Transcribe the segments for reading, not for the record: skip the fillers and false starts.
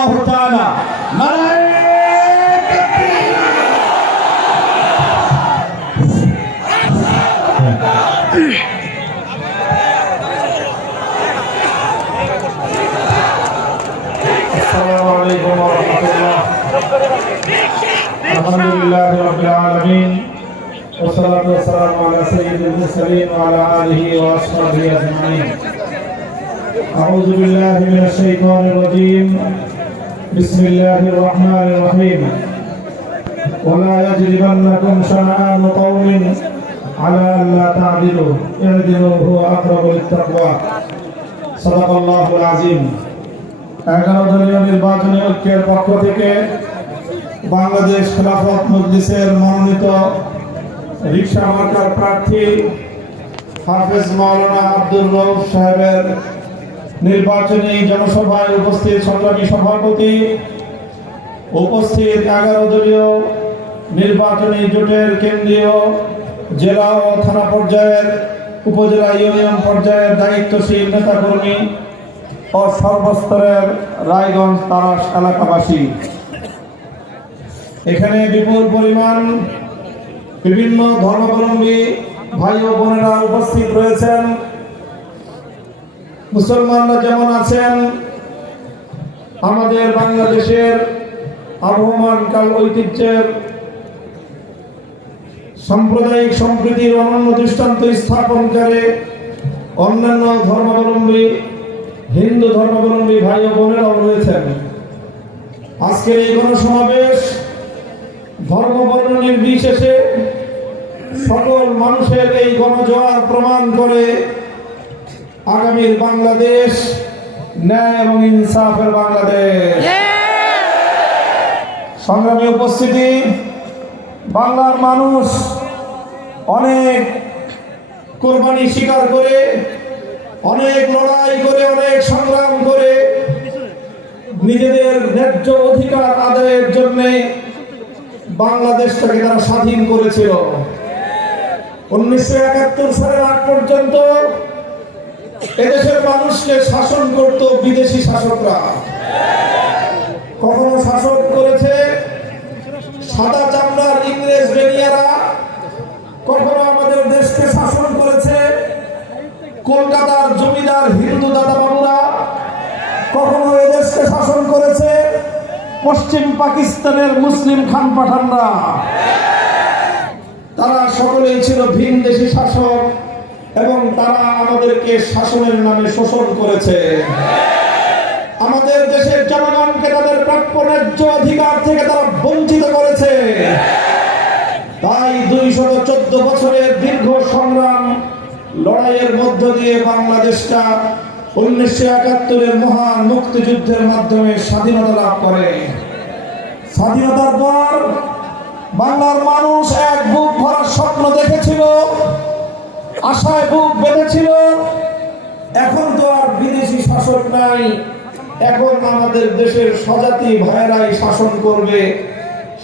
আল্লাহু তাআলা। নারায়ে তাকবীর। আসসালামু আলাইকুম ওয়া রাহমাতুল্লাহ। আলহামদুলিল্লাহি রাব্বিল আলামিন ওয়া সালাতু ওয়া সালামু আলা সাইয়্যিদিল মুরসালিন ওয়া আলা আলিহি ওয়া আসহাবিহি আজমাইন। আউযু বিল্লাহি মিনাশ শাইতানির রাজীম। বিসমিল্লাহির রহমানির রহিম। ওয়া লা ইয়াজরিমান্নাকুম শানাআনু কওমিন আলা আল্লা তা'দিলু ই'দিলু হুয়া আকরাবু লিত-তাকওয়া। সাদাকাল্লাহুল আযীম। 11 দলীয় নির্বাচনী ঐক্যের পক্ষ থেকে বাংলাদেশ খেলাফত মজলিসের মনোনীত রিকশা মার্কার প্রার্থী হাফেজ মাওলানা আব্দুর রউফ সাহেবের নির্বাচনী জনসভায় উপস্থিত সংগ্রামী সভাপতি, উপস্থিত 11 দলীয় নির্বাচনী জোটের কেন্দ্রীয়, জেলা ও থানা পর্যায়ের, উপজেলা ইউনিয়ন পর্যায়ের দায়িত্বশীল নেতাকর্মী ও সর্বস্তরের রায়গঞ্জ তারাস এলাকাবাসী, এখানে বিপুল পরিমাণ বিভিন্ন ধর্মাবলম্বী ভাই ও বোনেরা উপস্থিত রয়েছেন। মুসলমানরা যেমন আছেন, আমাদের বাংলাদেশের আবহমান কাল ঐতিহ্যের সাম্প্রদায়িক সম্প্রীতির অনন্য দৃষ্টান্ত স্থাপনকারী অন্যান্য ধর্মাবলম্বী হিন্দু ধর্মাবলম্বী ভাই ও বোনেরাও রয়েছেন। আজকের এই গণসমাবেশ ধর্মবর্ণ নির্বিশেষে সকল মানুষের এই গণজোয়ার প্রমাণ করে আগামীর বাংলাদেশ ন্যায় এবং ইনসাফের বাংলাদেশ। সংগ্রামী উপস্থিতি, বাংলার মানুষ অনেক কোরবানি স্বীকার করে, অনেক লড়াই করে, অনেক সংগ্রাম করে নিজেদের ন্যায্য অধিকার আদায়ের জন্য বাংলাদেশটাকে তারা স্বাধীন করেছিল। 1971 সালের আগ পর্যন্ত এদেশের মানুষকে শাসন করত বিদেশি শাসকরা। কখনো শাসন করেছে সাদা চামড়ার ইংরেজ বেনিয়ারা, কখনো আমাদের দেশকে শাসন করেছে কলকাতার জমিদার হিন্দু দাদাবাবুরা, কখনো এদেশকে শাসন করেছে পশ্চিম পাকিস্তানের মুসলিম খান পাঠানরা। তারা সকলেই ছিল ভিনদেশী শাসক এবং তারা আমাদেরকে শাসনের নামে শোষণ করেছে। আমাদের দেশের জনগণকে তাদের প্রাপ্য ন্যায্য অধিকার থেকে তারা বঞ্চিত করেছে। তাই 214 বছরের দীর্ঘ সংগ্রাম লড়াইয়ের মধ্য দিয়ে বাংলাদেশটা 1971-এর মহান মুক্তিযুদ্ধের মাধ্যমে স্বাধীনতা লাভ করে। স্বাধীনতার পর বাংলার মানুষ এক বুক ভরা স্বপ্ন দেখেছিল, আশায় বুক বেঁধেছিল। এখন তো আর বিদেশি শাসক নাই, এখন আমাদের দেশের স্বজাতি ভাইয়েরাই শাসন করবে।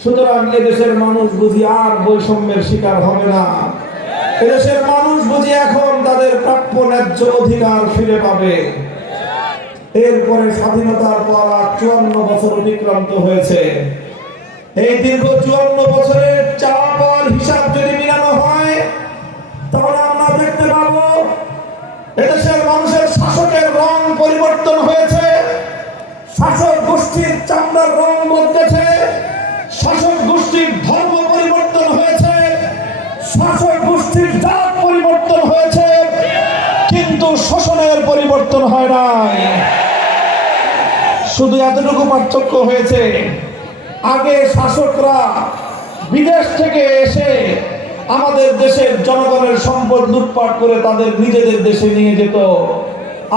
সুতরাং এদেশের মানুষ বুঝি আর বৈষম্যের শিকার হবে না। এদেশের মানুষ বুঝি এখন তাদের প্রাপ্য ন্যায্য অধিকার ফিরে পাবে। এরপরে স্বাধীনতার পর 54 বছর অতিক্রান্ত হয়েছে। এই দীর্ঘ 54 বছরের চাপ আর হিসাব যদি মিলানো হয়, তাহলে আমরা দেখতে পাবো এদেশের মানুষের শাসকের রং পরিবর্তন হয়েছে, শাসক গোষ্ঠীর চামড়ার রং বদলেছে, শাসক গোষ্ঠীর ধর্ম পরিবর্তন হয়েছে, শাসক গোষ্ঠীর জাত পরিবর্তন হয়েছে, কিন্তু শোষণের পরিবর্তন হয় নাই। শুধু এতটুকু পার্থক্য হয়েছে, আগে শাসকরা বিদেশ থেকে এসে আমাদের দেশের জনগণের সম্পদ লুটপাট করে তাদের নিজেদের দেশে নিয়ে যেত।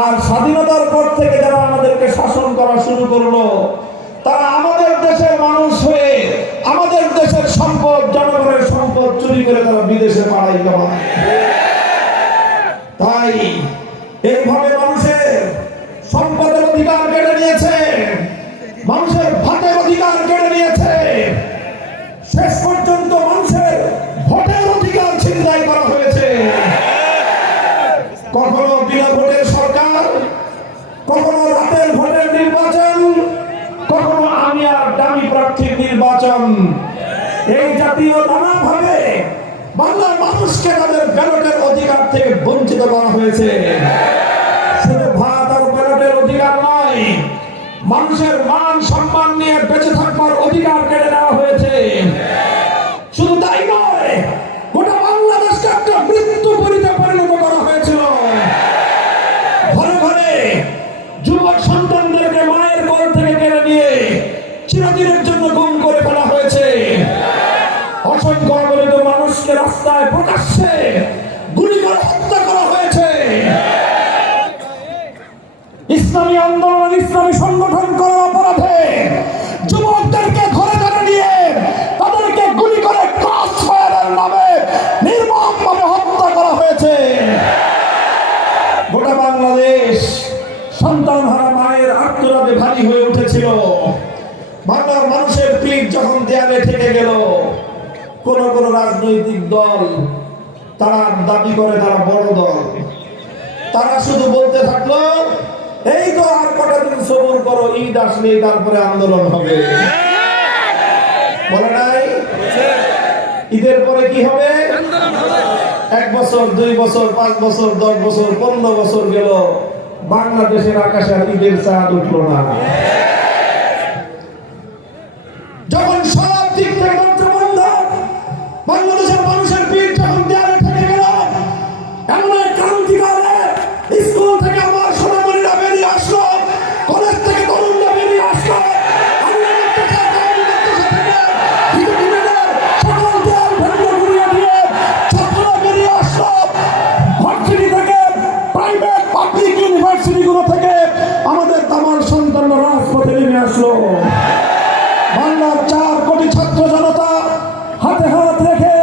আর স্বাধীনতার পর থেকে যারা আমাদেরকে শাসন করা শুরু করলো, তারা আমাদের দেশের মানুষ হয়ে আমাদের দেশের সম্পদ, জনগণের সম্পদ চুরি করে তারা বিদেশে পাড়াই দেওয়া। তাই এইভাবে মানুষের সম্পদের অধিকার কেড়ে নিয়েছে, মানুষের ভাতের অধিকার কেড়ে নিয়েছে, শেষ পর্যন্ত মানুষের ভোটের অধিকার ছিনতাই করা হয়েছে। কখনো বিনা ভোটের সরকার, কখনো রাতের ভোটের নির্বাচন, কখনো আমি আর দামি প্রার্থীর নির্বাচন। এই জাতীয় নানাভাবে বাংলার মানুষকে তাদের ব্যালটের অধিকার থেকে বঞ্চিত করা হয়েছে। শুধু ভাত আর ব্যালটের অধিকার নয়, মানুষের মান সম্মান নিয়ে বেঁচে থাকবার অধিকার কেড়ে নেওয়া হয়েছে। শুধু তাই নয়, গোটা বাংলাদেশকে একটা মৃত্যু পরিতে পরিণত করা হয়েছিল। ঘরে ঘরে যুবক সন্তানদেরকে মায়ের কোল থেকে কেড়ে নিয়ে চিরদিনের জন্য গুম করে ফেলা হয়েছে। অসংখ্য অবলিত মানুষকে রাস্তায় প্রকাশ্যে গুলি করে হত্যা করা হয়েছে। ইসলামী আন্দোলন, ইসলামী সংগঠন করার অপরাধে যুবকদেরকে ঘরে ধরে নিয়ে তাদেরকে গুলি করে ক্রস ফায়ারের নামে নির্মমভাবে হত্যা করা হয়েছে। গোটা বাংলাদেশ সন্তানহারা মায়ের আর্তনাদে ভারী হয়ে উঠেছিল। বাংলার মানুষের পিঠ যখন দেয়ালে ঠেকে গেল, কোন কোন রাজনৈতিক দল তারা দাবি করে তারা বড় দল, তারা শুধু বলতে থাকলো এই তো আর কটা দিন সবুর করো, ঈদ আসলে তারপরে আন্দোলন হবে। বলে নাই ঈদের পরে কি হবে? 1 বছর, 2 বছর, 5 বছর, 10 বছর, 15 বছর গেল, বাংলাদেশের আকাশে আর ঈদের চাঁদ উঠলো না। যখন সব দিক থেকে বন্ধ, বাংলাদেশের মানুষের পিঠ যখন দেয়ালে ঠেকে গেল, এমন এক ক্রান্তিকালে স্কুল থেকে আমার সোনামণিরা বেরিয়ে আসলো, কলেজ থেকে তরুণরা বেরিয়ে আসলো, ইউনিভার্সিটিগুলো থেকে আমাদের তামার সন্তানরা রাজপথে নেমে আসলো। বাংলার 4 কোটি ছাত্র জনতা হাতে হাত রেখে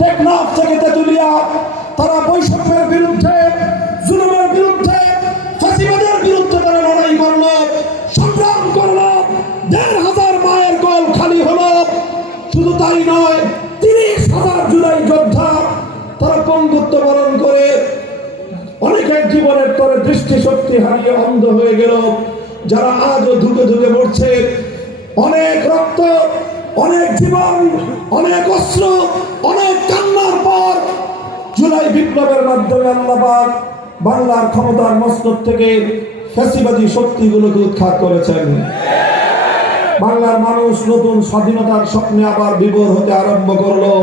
টেকনাফ থেকে তেতুলিয়া তারা বৈষম্যের বিরুদ্ধে, জুলুমের বিরুদ্ধে, ফাঁসিবাদের বিরুদ্ধে তারা লড়াই করলো, সংগ্রাম করলো। 1,500 মায়ের কোল খালি হলো। শুধু তাই নয়, 30,000 জুলাই যোদ্ধা তারা পঙ্গুত্ব বরণ করে অনেকের জীবনের তরে দৃষ্টিশক্তি হারিয়ে অন্ধ হয়ে গেল। যারা আজও ধুকে ধুকে মরছে, অনেক রক্ত, অনেক জীবন, অনেক অস্ত্র, অনেক কান্নার পর জুলাই বিপ্লবের মাধ্যমে আল্লাহ পাক বাংলার ক্ষমতার মস্তক থেকে ফ্যাসিবাদী শক্তিগুলোকে উৎখাত করেছেন। বাংলার মানুষ নতুন স্বাধীনতার স্বপ্নে আবার বিভোর হতে আরম্ভ করলো।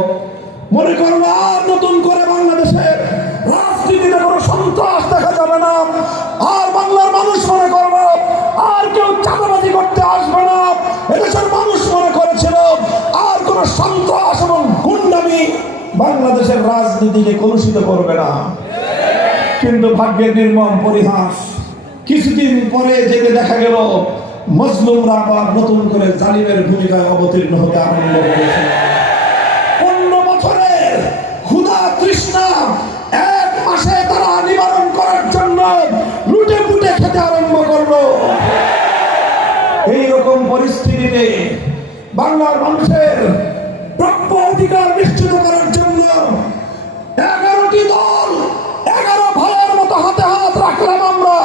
মনে করলো আর নতুন করে বাংলাদেশের রাজনীতিতে কোনো সন্ত্রাস দেখা যাবে না। আর বাংলার মানুষ মনে করলো আর কেউ চাঁদাবাজি করতে আসবে না। এদেশের মানুষ মনে করেছিল আর কোনো সন্ত্রাস এবং গুন্ডামি বাংলাদেশের রাজনীতিকে কলুষিত করবে না। কিন্তু ভাগ্যের নির্মম পরিহাস, কিছুদিন পরে যেতে দেখা গেল মজলুমরা আবার নতুন করে জালিমের ভূমিকায় অবতীর্ণ হতে আরম্ভ করেছে। 15 বছরের ক্ষুধা তৃষ্ণা 1 মাসে তারা নিবারণ করার জন্য লুটে পুটে খেতে আরম্ভ করলো। এইরকম পরিস্থিতিতে বাংলার মানুষের প্রাপ্য অধিকার নিশ্চিত করার জন্য 11টি দল 11 ভাইয়ের মতো হাতে হাত রাখলাম আমরা।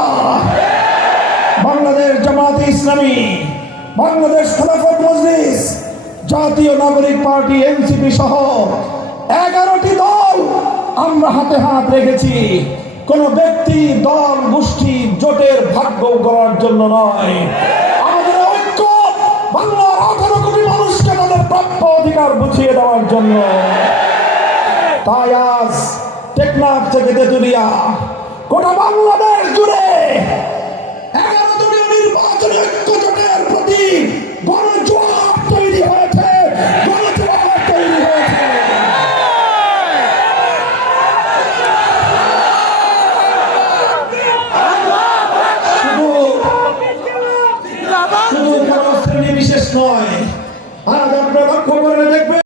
বাংলাদেশ জামাতে ইসলামী, বাংলাদেশ খেলাফত মজলিস, জাতীয় নাগরিক পার্টি এনসিপি সহ 11টি দল আমরা হাতে হাত রেখেছি। কোন ব্যক্তি, দল, গোষ্ঠী, জোটের ভাগ্য করার জন্য নয়। আমাদের ঐক্য বাংলার 18 কোটি মানুষকে তাদের প্রাপ্য অধিকার বুঝিয়ে দেওয়ার জন্য। তাই আজ টেকনাফ থেকে তেতুলিয়া গোটা বাংলাদেশ জুড়ে 11 দলীয় নির্বাচনী ঐক্য জোটের প্রতি গণজোয়ার তৈরি হয়েছে, গণজোয়ার তৈরি হয়েছে। শুধু কোনো শ্রেণী বিশেষ নয়, আজ আপনারা লক্ষ্য করে দেখবেন